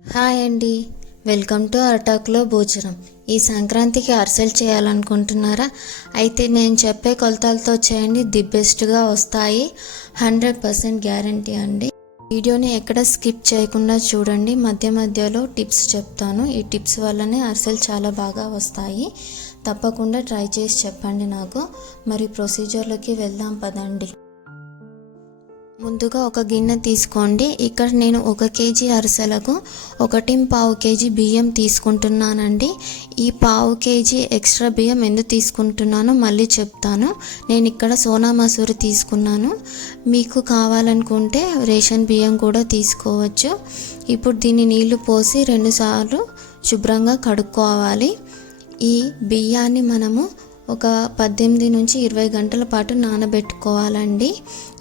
Hi అండి, welcome to అరటాకులో భోజనం. ఈ సంక్రాంతికి అరిసెలు చేయాలనుకుంటున్నారా? అయితే నేను చెప్పే కొలతలతో చేయండి, ది బెస్ట్గా వస్తాయి. 100% గ్యారంటీ అండి. వీడియోని ఎక్కడ స్కిప్ చేయకుండా చూడండి. మధ్య మధ్యలో టిప్స్ చెప్తాను. ఈ టిప్స్ వల్లనే అరిసెలు చాలా బాగా వస్తాయి. తప్పకుండా ట్రై చేసి చెప్పండి నాకు. మరి ప్రొసీజర్లోకి వెళ్దాం పదండి. ముందుగా ఒక గిన్నె తీసుకోండి. ఇక్కడ నేను 1 కేజీ అరిసెలకు 1.25 కేజీ బియ్యం తీసుకుంటున్నానండి. ఈ 1/2 కేజీ ఎక్స్ట్రా బియ్యం ఎందుకు తీసుకుంటున్నానో మళ్ళీ చెప్తాను. నేను ఇక్కడ సోనా మసూరి తీసుకున్నాను. మీకు కావాలనుకుంటే రేషన్ బియ్యం కూడా తీసుకోవచ్చు. ఇప్పుడు దీన్ని నీళ్లు పోసి 2 సార్లు శుభ్రంగా కడుక్కోవాలి. ఈ బియ్యాన్ని మనము ఒక 18 నుంచి 20 గంటల పాటు నానబెట్టుకోవాలండి.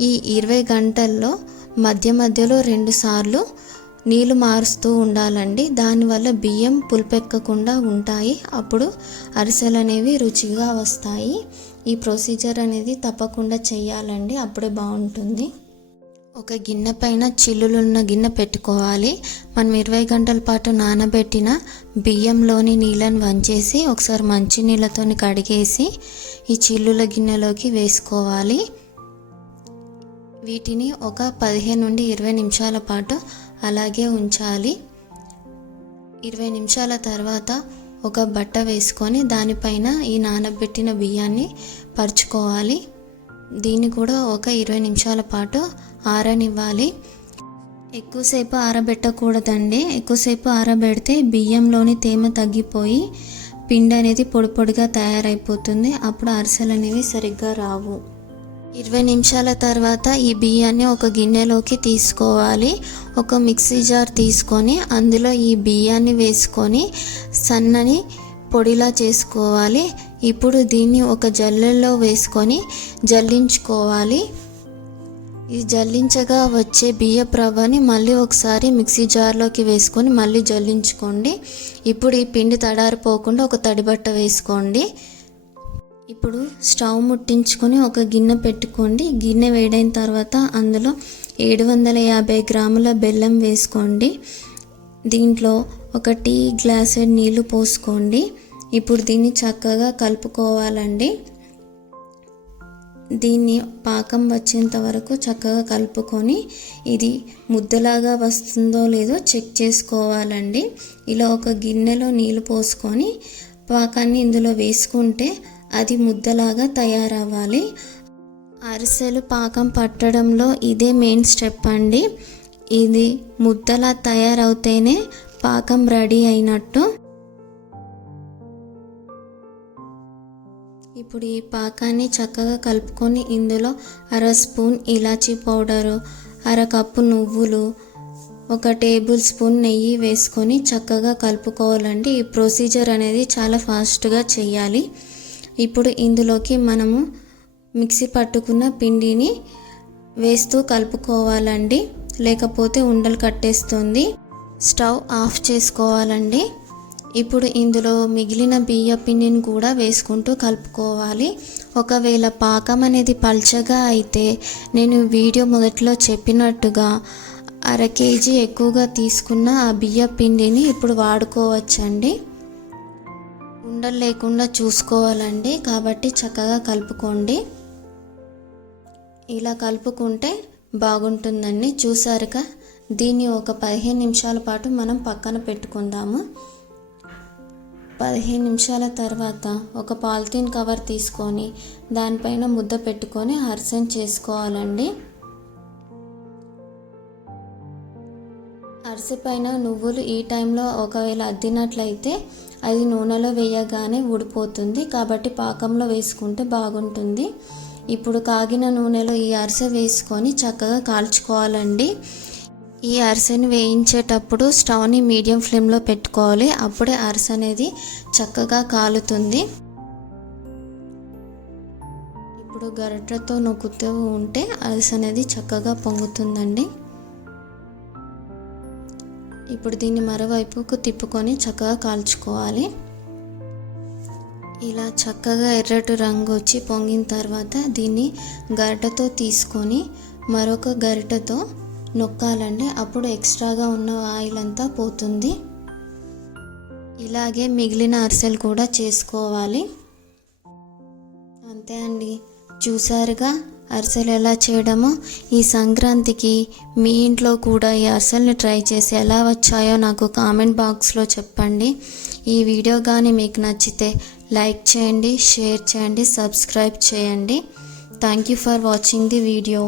ఈ 20 గంటల్లో మధ్య మధ్యలో 2 సార్లు నీళ్ళు మారుస్తూ ఉండాలండి. దానివల్ల బియ్యం పులిపెక్కకుండా ఉంటాయి. అప్పుడు అరిసెలు అనేవి రుచిగా వస్తాయి. ఈ ప్రొసీజర్ అనేది తప్పకుండా చేయాలండి, అప్పుడే బాగుంటుంది. ఒక గిన్నె పైన చిల్లులున్న గిన్నె పెట్టుకోవాలి. మనం 20 గంటల పాటు నానబెట్టిన బియ్యంలోని నీళ్ళని వంచేసి ఒకసారి మంచి నీళ్ళతో కడిగేసి ఈ చిల్లుల గిన్నెలోకి వేసుకోవాలి. వీటిని ఒక 15 నుండి 20 నిమిషాల పాటు అలాగే ఉంచాలి. 20 నిమిషాల తర్వాత ఒక బట్ట వేసుకొని దానిపైన ఈ నానబెట్టిన బియ్యాన్ని పరుచుకోవాలి. దీన్ని కూడా ఒక 20 నిమిషాల పాటు ఆరనివ్వాలి. ఎక్కువసేపు ఆరబెట్టకూడదండి. ఎక్కువసేపు ఆరబెడితే బియ్యంలోని తేమ తగ్గిపోయి పిండి అనేది పొడి పొడిగా తయారైపోతుంది. అప్పుడు అరిసెలు అనేవి సరిగ్గా రావు. 20 నిమిషాల తర్వాత ఈ బియ్యాన్ని ఒక గిన్నెలోకి తీసుకోవాలి. ఒక మిక్సీ జార్ తీసుకొని అందులో ఈ బియ్యాన్ని వేసుకొని సన్నని పొడిలా చేసుకోవాలి. ఇప్పుడు దీన్ని ఒక జల్లెల్లో వేసుకొని జల్లించుకోవాలి. ఈ జల్లించగా వచ్చే బియ్యపు రవ్వని మళ్ళీ ఒకసారి మిక్సీ జార్లోకి వేసుకొని మళ్ళీ జల్లించుకోండి. ఇప్పుడు ఈ పిండి తడారిపోకుండా ఒక తడిబట్ట వేసుకోండి. ఇప్పుడు స్టవ్ ముట్టించుకొని ఒక గిన్నె పెట్టుకోండి. గిన్నె వేడైన తర్వాత అందులో 750 గ్రాముల బెల్లం వేసుకోండి. దీంట్లో ఒక టీ గ్లాసు నీళ్లు పోసుకోండి. ఇప్పుడు దీన్ని చక్కగా కలుపుకోవాలండి. దీన్ని పాకం వచ్చేంత వరకు చక్కగా కలుపుకొని ఇది ముద్దలాగా వస్తుందో లేదో చెక్ చేసుకోవాలండి. ఇలా ఒక గిన్నెలో నీళ్లు పోసుకొని పాకాన్ని ఇందులో వేసుకుంటే అది ముద్దలాగా తయారవ్వాలి. అరిసెలు పాకం పట్టడంలో ఇదే మెయిన్ స్టెప్ అండి. ఇది ముద్దలా తయారవుతేనే పాకం రెడీ అయినట్టు. ఇప్పుడు ఈ పాకాన్ని చక్కగా కలుపుకొని ఇందులో 1/2 స్పూన్ ఇలాచీ పౌడరు, 1/2 కప్పు నువ్వులు, 1 టేబుల్ స్పూన్ నెయ్యి వేసుకొని చక్కగా కలుపుకోవాలండి. ఈ ప్రొసీజర్ అనేది చాలా ఫాస్ట్గా చేయాలి. ఇప్పుడు ఇందులోకి మనము మిక్సీ పట్టుకున్న పిండిని వేస్తూ కలుపుకోవాలండి, లేకపోతే ఉండలు కట్టేస్తుంది. స్టవ్ ఆఫ్ చేసుకోవాలండి. ఇప్పుడు ఇందులో మిగిలిన బియ్య పిండిని కూడా వేసుకుంటూ కలుపుకోవాలి. ఒకవేళ పాకం అనేది పల్చగా అయితే నేను వీడియో మొదట్లో చెప్పినట్టుగా 1/2 కేజీ ఎక్కువగా తీసుకున్న ఆ బియ్య పిండిని ఇప్పుడు వాడుకోవచ్చండి. ఉండలు లేకుండా చూసుకోవాలండి, కాబట్టి చక్కగా కలుపుకోండి. ఇలా కలుపుకుంటే బాగుంటుందండి. చూసారుగా, దీన్ని ఒక 15 నిమిషాల పాటు మనం పక్కన పెట్టుకుందాము. 15 నిమిషాల తర్వాత ఒక పాలిథీన్ కవర్ తీసుకొని దానిపైన ముద్ద పెట్టుకొని అరిసెలు చేసుకోవాలండి. అరిసె పైన నువ్వులు ఈ టైంలో ఒకవేళ అద్దినట్లయితే అది నూనెలో వేయగానే ఊడిపోతుంది, కాబట్టి పాకంలో వేసుకుంటే బాగుంటుంది. ఇప్పుడు కాగిన నూనెలో ఈ అరిసె వేసుకొని చక్కగా కాల్చుకోవాలండి. ఈ అరిసెని వేయించేటప్పుడు స్టవ్ని మీడియం ఫ్లేమ్లో పెట్టుకోవాలి. అప్పుడే అరిసె అనేది చక్కగా కాలుతుంది. ఇప్పుడు గరిటెతో నొక్కుతూ ఉంటే అరిసె అనేది చక్కగా పొంగుతుందండి. ఇప్పుడు దీన్ని మరోవైపుకు తిప్పుకొని చక్కగా కాల్చుకోవాలి. ఇలా చక్కగా ఎర్రటి రంగు వచ్చి పొంగిన తర్వాత దీన్ని గరిటెతో తీసుకొని మరొక గరిటెతో నొక్కాలండి. అప్పుడు ఎక్స్ట్రాగా ఉన్న ఆయిల్ అంతా పోతుంది. ఇలాగే మిగిలిన అరిసెలు కూడా చేసుకోవాలి. అంతే అండి, చూసారుగా అరిసెలు ఎలా చేయడమో. ఈ సంక్రాంతికి మీ ఇంట్లో కూడా ఈ అరిసెల్ని ట్రై చేసి ఎలా వచ్చాయో నాకు కామెంట్ బాక్స్లో చెప్పండి. ఈ వీడియో కానీ మీకు నచ్చితే లైక్ చేయండి, షేర్ చేయండి, సబ్స్క్రైబ్ చేయండి. Thank you for watching the video.